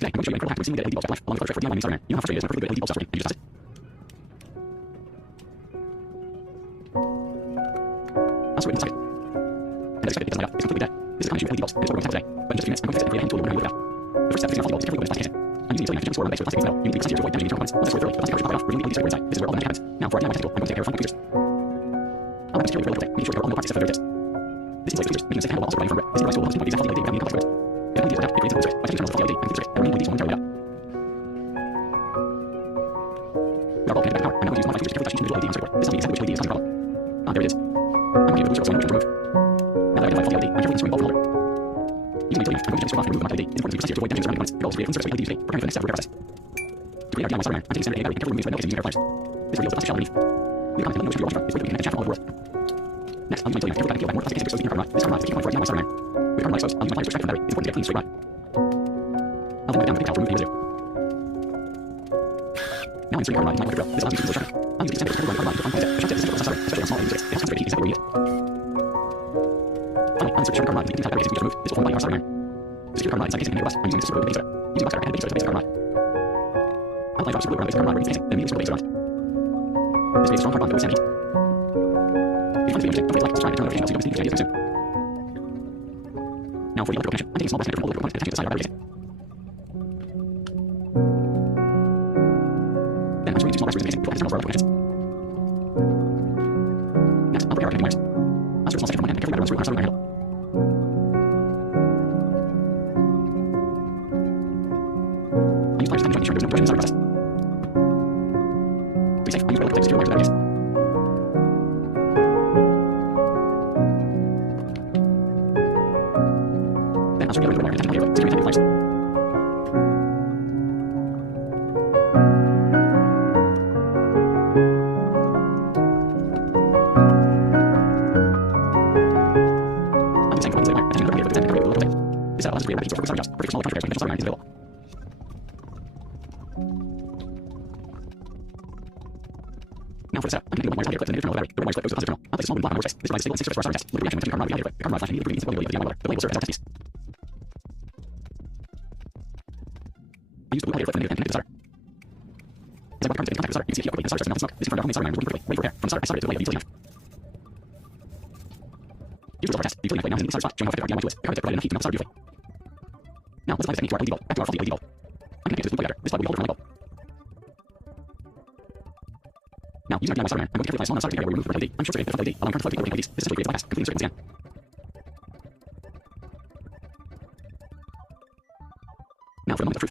Today, I'm going to show you an incredible hack to seeing the LED bulbs life along with other for DIY Starter Man. You know how frustrating it is when a perfectly good LED bulb stops working and you just test it. I'll switch in a second. And as expected, it doesn't light up. It's completely dead. This is a common issue with LED bulbs, and it's what we're going to test today. But in just a few minutes, I'm going to fix it and create a hand tool you'll never know without. The first step is to clean off the bulb. Just carefully open this plastic casing. I'm using a utility knife to store one base with plastic metal. You need to be precise here to avoid damaging internal components. Once I sort it thoroughly, the plastic cartridge is popping off, revealing the LED circuit inside. This is where all the magic happens. Now, for our DIY test tool, I'm going to take care of front tweezers. I'll have this securely for a little bit, making sure to cover all the plastic except for the tips. This insulates tweezers, making it safe to handle while also providing firm grip. This device will help us pinpoint the exact faulty LED without needing contact with it. If LED is looked at, it creates a circuit. By checking the terminals of the LED, I can keep the circuit and running LEDs momentarily out. We are all connected back to power. I'm now going to use modified tweezers to carefully touch each individual LED on the circuit board. This tells me exactly which LED is causing the problem. There it is. I'm going to use the blue circle so I know which one to remove. Now that I've identified faulty LED, I'm carefully installing bulb holder. Using my utility knife, I'm going to check the circle off and remove the marked LED. It's important to be precise here to avoid damaging the surrounding components. Your goal is to create a clean surface with LED today. Preparing for the next step of the repair process. To create our DIY starter man, I'm taking standard A battery and carefully removing the metal casing using air pliers. This reveals the plastic shell underneath. We comment and let me know which of your options is where we can connect the shaft all over the world. Next, I'll use my utility knife to carefully peel back more plastic casing exposed to the inner carbon rod. This carbon rod is the key component for our DIY starter man. With carbon rod exposed, I'll use my pliers to extract it from the battery. It's important to get a clean straight rod. I'll then wipe down the big towel to remove any residue. Now I'm inserting carbon rod into my wiper drill. This allows me to use a sharpener. I'll use a standard carbon rod to define the point. The sharp tip is essential for especially on small LED circuits. It helps concentrate heat exactly where we need it. Finally, I'll insert the sharpened carbon rod into the inside battery casing we just removed. This will form the body of our starter man. To secure the carbon rod inside casing and make it robust, I'm using this super glue with baking soda. Using box cutter and baking soda to base the carbon rod. I'll apply drops of super glue around the base of the carbon rod where it needs casing, then immediately sprinkle baking soda on it. This creates a strong carbon bond that will withstand heat. If you find this video interesting, don't forget to like, subscribe, and turn on notifications so you don't miss any future videos very soon. Now for the electrical connection, I'm taking a small brush connector from all the electrical components and attaching it to the side of our battery casing. Then I'm screwing two small brass screws in the casing to apply the terminals for our electrical connections. Next, I'll prepare our connecting wires. I'll screw a small section from one end and carefully wrap around the screw on our starter iron handle. I use pliers to tighten the joint, ensuring there's no torsion inside the process. To be safe, I use rail clips to secure the wires to the battery case. Then I'll screw the other wire and attach it on the other, securing it tightly with pliers. This allows us to create a rapid source for starter jobs, perfect for small electronic repairs when conventional starter iron is available. Now for the setup, I'm connecting one wire to the clips and the terminal of the battery. The wire split goes to the positive terminal. I'll place a small wooden block on the workspace. This provides a stable and safe surface for our starter test. Look at the reaction when touching the carbon rod via the carbon rod flash immediately brings the stability of the DIY welder. The blade will serve as our test piece. I use the blue highlighter flip and connect to the starter. As I walk the carbon tip in contact with the starter, you can see a key operating the starter starts to melt smoke. This confirmed our homemade starter iron working perfectly, ready for repair. From the starter, I started it to the blade of the utility knife. Here's the result of our test. The utility knife blade now is in the starter spot, showing how effective our DIY tool is. The carbon tip provided enough heat to melt the starter beautifully. Now, let's apply this technique to our LED bulb. Back to our faulty LED bulb. I'm connecting to this blue plug adapter. This plug will be held from the light bulb. Now, using our DIY starter man, I'm going to carefully apply a small amount of starter to the area where we remove the red LED. I'm short circuiting the LED, allowing current to flow to the opening LEDs. This essentially creates a bypass, completing the circuit once again.